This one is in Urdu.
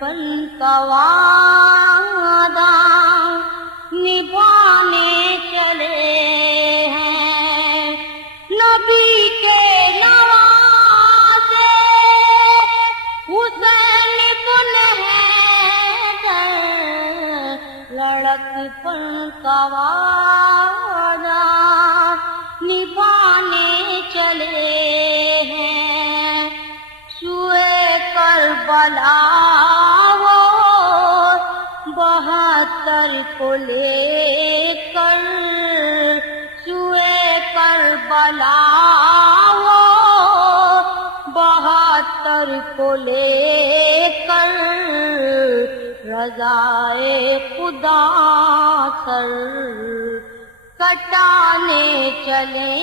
پن کا وعدہ نبھانے چلے ہیں، نبی کے نوازے حسین بن حیدر لڑکپن کا وعدہ نبھانے چلے ہیں، سوئے کربلا وہ 72 کو لے کر، سوئے کربلا وہ 72 کو لے کر، رضائے خدا سر کٹانے چلے